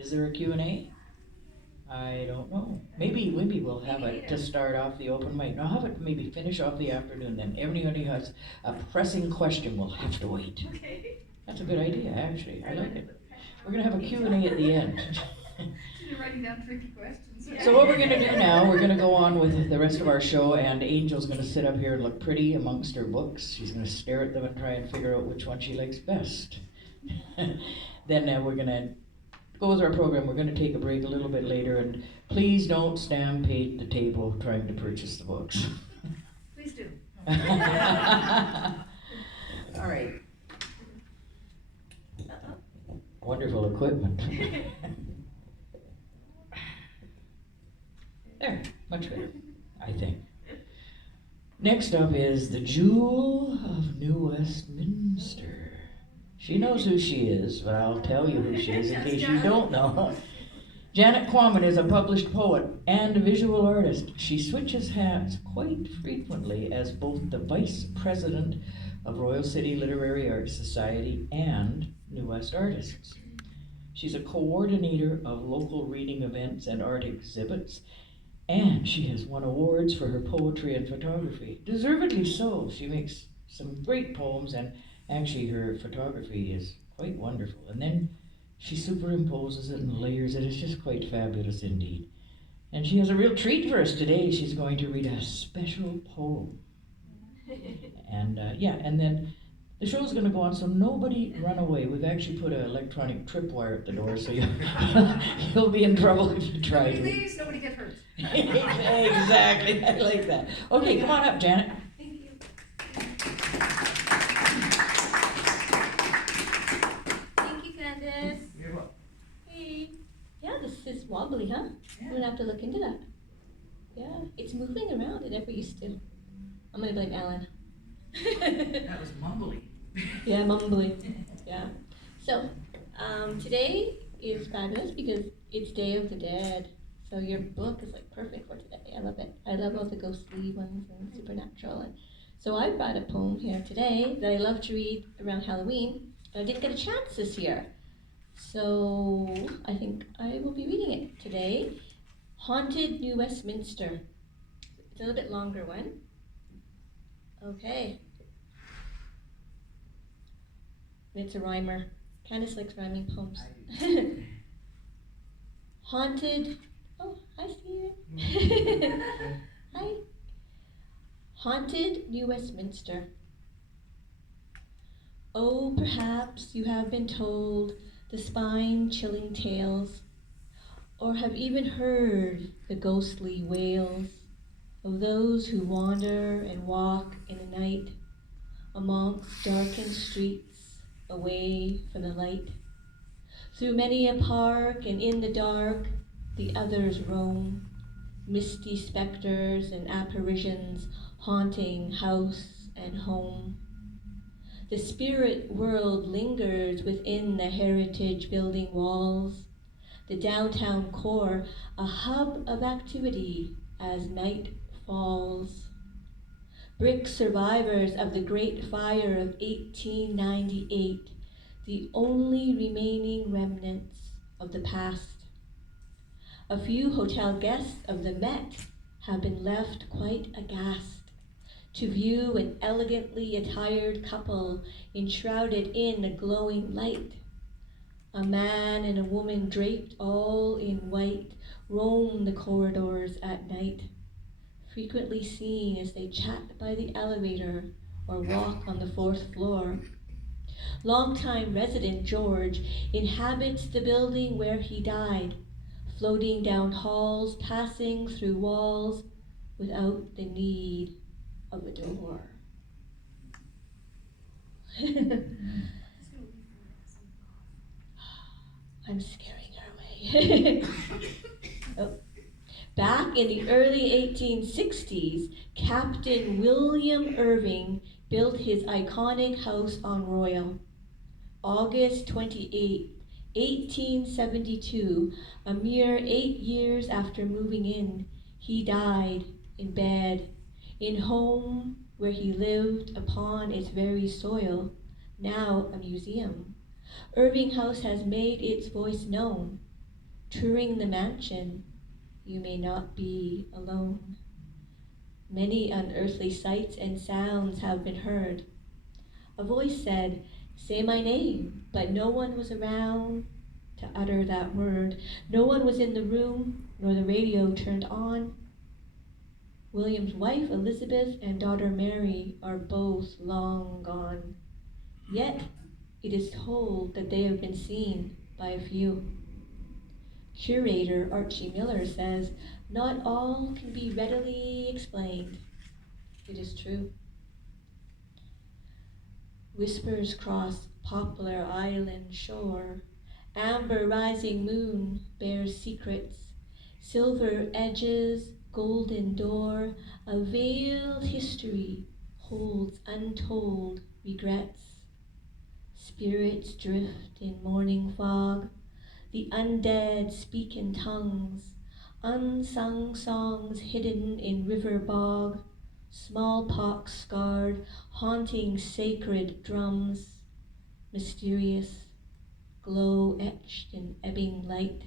Is there a Q&A? I don't know. Maybe we'll have it to start off the open mic. I'll have it maybe finish off the afternoon, then everybody who has a pressing question will have to wait. Okay. That's a good idea, actually. I like it. We're gonna have a Q&A at the end. You're writing down tricky questions. So what we're gonna do now, we're gonna go on with the rest of our show, and Angel's gonna sit up here and look pretty amongst her books. She's gonna stare at them and try and figure out which one she likes best. Then we're gonna go with our program. We're gonna take a break a little bit later, and please don't stampede the table trying to purchase the books. Please do. All right. Wonderful equipment. There, much better, I think. Next up is the Jewel of New Westminster. She knows who she is, but I'll tell you who she is in case you don't know. Janet Kvammen is a published poet and a visual artist. She switches hats quite frequently as both the vice president of Royal City Literary Arts Society and New West Artists. She's a coordinator of local reading events and art exhibits, and she has won awards for her poetry and photography. Deservedly so. She makes some great poems, and actually her photography is quite wonderful. And then she superimposes it and layers it. It's just quite fabulous indeed. And she has a real treat for us today. She's going to read a special poem. And and then the show's going to go on, so nobody run away. We've actually put an electronic tripwire at the door, so you'll be in trouble if you try to. Please, nobody get hurt. Exactly, I like that. Okay, come on up, Janet. Thank you. Thank you, Candace. You're welcome. Hey. Yeah, this is wobbly, huh? Yeah. I'm gonna have to look into that. Yeah, it's moving around. It never used to. I'm gonna blame Alan. That was mumbly. Yeah, mumbly. Yeah. So, today is fabulous because it's Day of the Dead. So your book is like perfect for today. I love it. I love all the ghostly ones and supernatural. And so I brought a poem here today that I love to read around Halloween. But I didn't get a chance this year. So I think I will be reading it today. Haunted New Westminster. It's a little bit longer one. Okay. It's a rhymer. Candace likes rhyming poems. Haunted. Oh, hi, Steven. Hi. Haunted New Westminster. Oh, perhaps you have been told the spine-chilling tales, or have even heard the ghostly wails of those who wander and walk in the night amongst darkened streets away from the light. Through many a park and in the dark the others roam, misty specters and apparitions haunting house and home. The spirit world lingers within the heritage building walls, the downtown core a hub of activity as night falls. Brick survivors of the Great Fire of 1898, the only remaining remnants of the past. A few hotel guests of the Met have been left quite aghast to view an elegantly attired couple enshrouded in a glowing light. A man and a woman draped all in white roam the corridors at night, frequently seen as they chat by the elevator or walk on the 4th floor. Longtime resident George inhabits the building where he died, floating down halls, passing through walls without the need of a door. I'm scaring her away. Oh. Back in the early 1860s, Captain William Irving built his iconic house on Royal. August 28, 1872, a mere 8 years after moving in, he died in bed, in home where he lived upon its very soil, now a museum. Irving House has made its voice known. touring the mansion, you may not be alone. Many unearthly sights and sounds have been heard. A voice said, "Say my name," but no one was around to utter that word. No one was in the room, nor the radio turned on. William's wife, Elizabeth, and daughter Mary are both long gone. Yet it is told that they have been seen by a few. Curator Archie Miller says, "Not all can be readily explained." It is true. Whispers cross Poplar Island shore. Amber rising moon bears secrets. Silver edges, golden door. A veiled history holds untold regrets. Spirits drift in morning fog. The undead speak in tongues. Unsung songs hidden in river bog. Smallpox scarred, haunting sacred drums, mysterious, glow etched in ebbing light.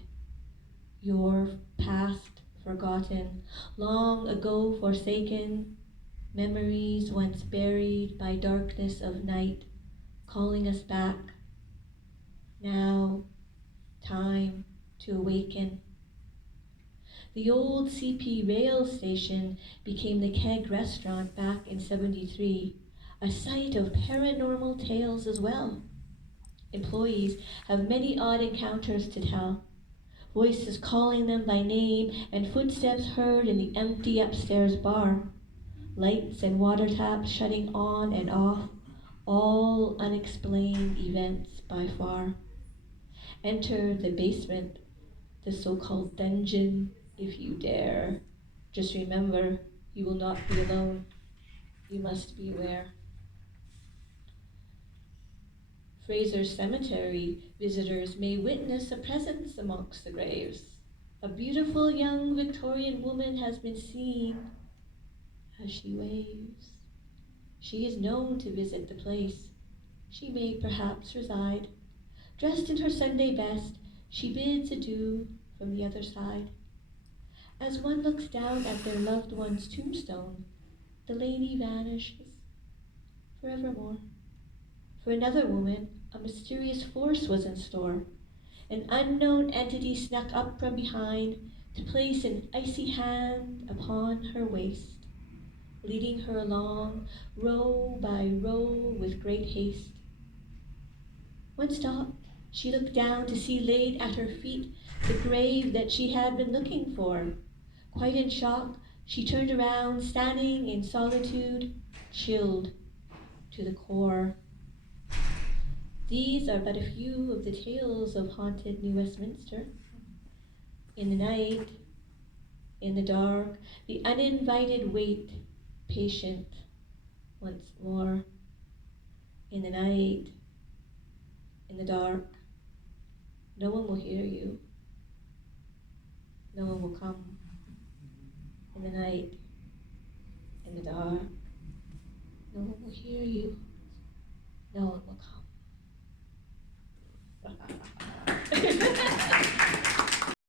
Your past forgotten, long ago forsaken, memories once buried by darkness of night, calling us back. Now, time to awaken. The old CP rail station became the Keg restaurant back in '73, a site of paranormal tales as well. Employees have many odd encounters to tell, voices calling them by name and footsteps heard in the empty upstairs bar, lights and water taps shutting on and off, all unexplained events by far. Enter the basement, the so-called dungeon, if you dare. Just remember, you will not be alone. You must be aware. Fraser Cemetery visitors may witness a presence amongst the graves. A beautiful young Victorian woman has been seen as she waves. She is known to visit the place. She may perhaps reside. Dressed in her Sunday best, she bids adieu from the other side. As one looks down at their loved one's tombstone, the lady vanishes forevermore. For another woman, a mysterious force was in store. An unknown entity snuck up from behind to place an icy hand upon her waist, leading her along row by row with great haste. One stopped, she looked down to see laid at her feet the grave that she had been looking for. Quite in shock, she turned around, standing in solitude, chilled to the core. These are but a few of the tales of haunted New Westminster. In the night, in the dark, the uninvited wait, patient once more. In the night, in the dark, no one will hear you. No one will come. In the night, in the dark, no one will hear you. No one will come.